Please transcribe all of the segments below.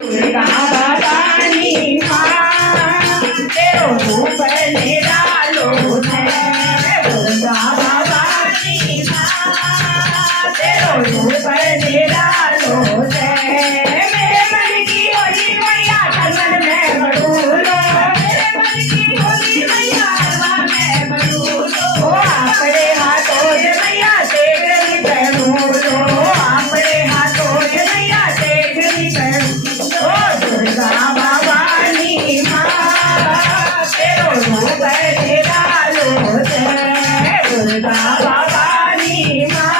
दुर्गा भवानी माँ तेरो रूप निरालो है। दुर्गा भवानी माँ तेरो रूप निरालो है। मेरे मन की होली मैया कलमन में बड़ूलो, मेरे मन की होली मैया कलमन में बड़ूलो। अपने हाथों से मैया तेरी पहनूलो, अपने हाथों से मैया तेरी पहनूलो। दुर्गा भवानी माँ तेरो रूप निरालो है। दुर्गा भवानी माँ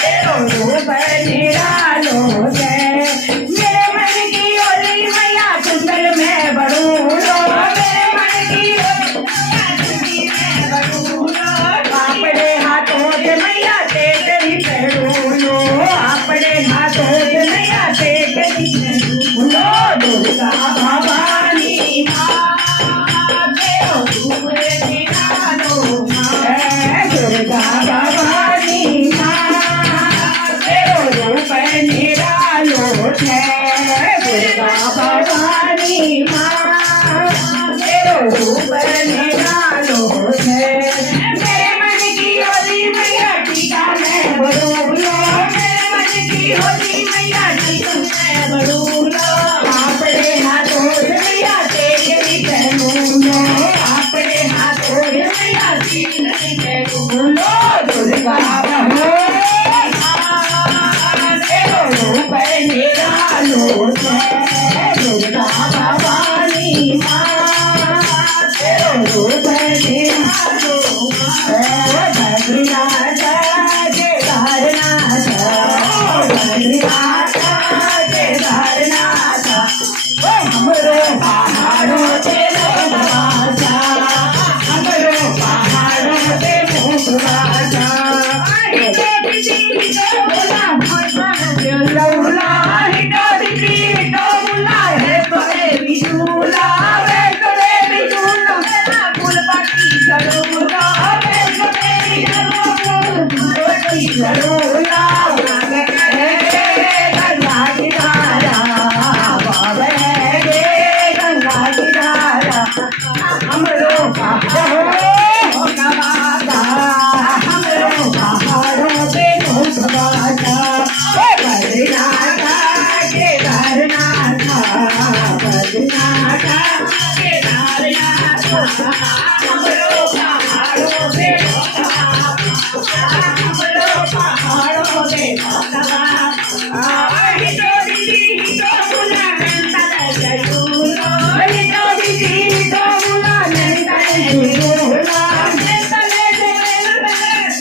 तेरो रूप निरालो है। मेरे मन की होली मैया कुंडल में बड़ूलो, मेरे मन की होली मैया कुंडली में बड़ूलो। अपने हाथों से मैया तेरी पहनूलो, अपने हाथों से मैया तेरी पहनूलो। दुर्गा भवानी माँ तेरो रूप निरालो है। दुर्गा भवानी माँ तेरो रूप निरालो है। दुर्गा भवानी माँ तेरो रूप निरालो है। मेरे मन की होली मैया टीका में बड़ूलो, मेरे मन की होली मैया टीका में बड़ूलो। अपने हाथों से मैया तेरी पहनूलो, अपने हाथों से मैया तेरी पहनूलो। दुर्गा भवानी माँ तेरो रूप निरालो है। दुर्गा भवानी माँ तेरो रूप निरालो है। बद्रीनाथ केदारनाथ, बद्रीनाथ केदारनाथ, हमरो पहाड़ों पे मुखवासा, हमरो पहाड़ों पे मुखवासा। लौला हिटो दीदी हिटो बुला है तोरे बिचूला, वे तोरे बिचूला मेरा फूलपति चलूला, वे तोरे बिचूला फूलपति चलूला। गंगा की धारा बाबे गे गंगा की धारा, हमरो पहाड़ों नवादा, हमरो पहाड़ों पे मुखवासा। बद्रीनाथ केदारनाथ, बद्रीनाथ केदारनाथ, हमरो पहाड़ों पे मुखवासा, हमरो पहाड़ों पे मुखवासा। हिटो दीदी हिटो बुला नंदन चलूलो, हिटो दीदी हिटो बुला नंदन चलूला।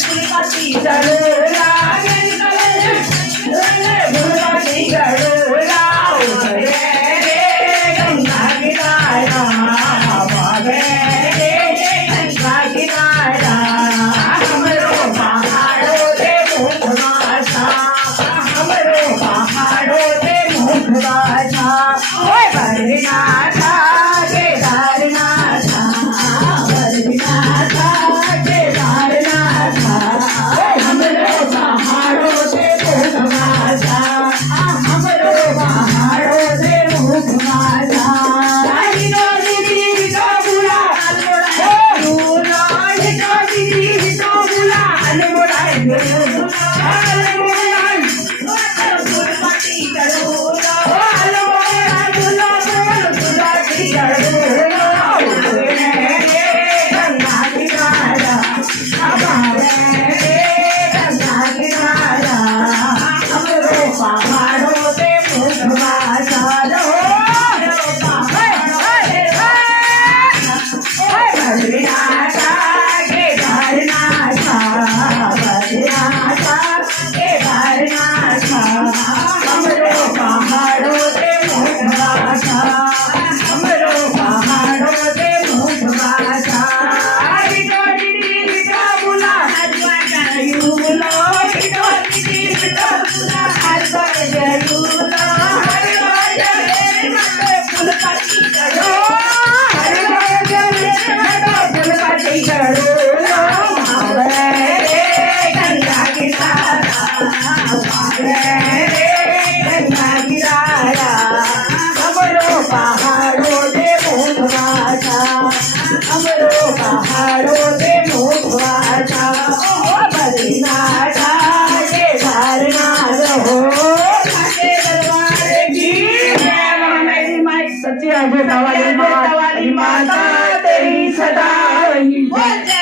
फूलपति चलूला, फूलपति चलूला। गंगा की धारा बाबे गंगा की धारा, हमरो पहाड़ों पे मुखवासा, हमरो पहाड़ों पे मुखवासा। बद्रीनाथ केदारनाथ, बद्रीनाथ केदारनाथ, हमरो पहाड़ों पे मुखवासा, हमरो पहाड़ों पे मुखवासा। हिटो दीदी हिटो बुला अनमोड़ा हिटो दीदी हिटो बुला अनमोड़ा फूलपति चलूलो, अनमोड़ा पहाड़ो ते मोखवासा ओ बद्रीनाथा केदारनाथ हो काके दरबार की जय मेरी माई सच्ची आजोता वाली माता वाली माता तेरी सदा रही बोल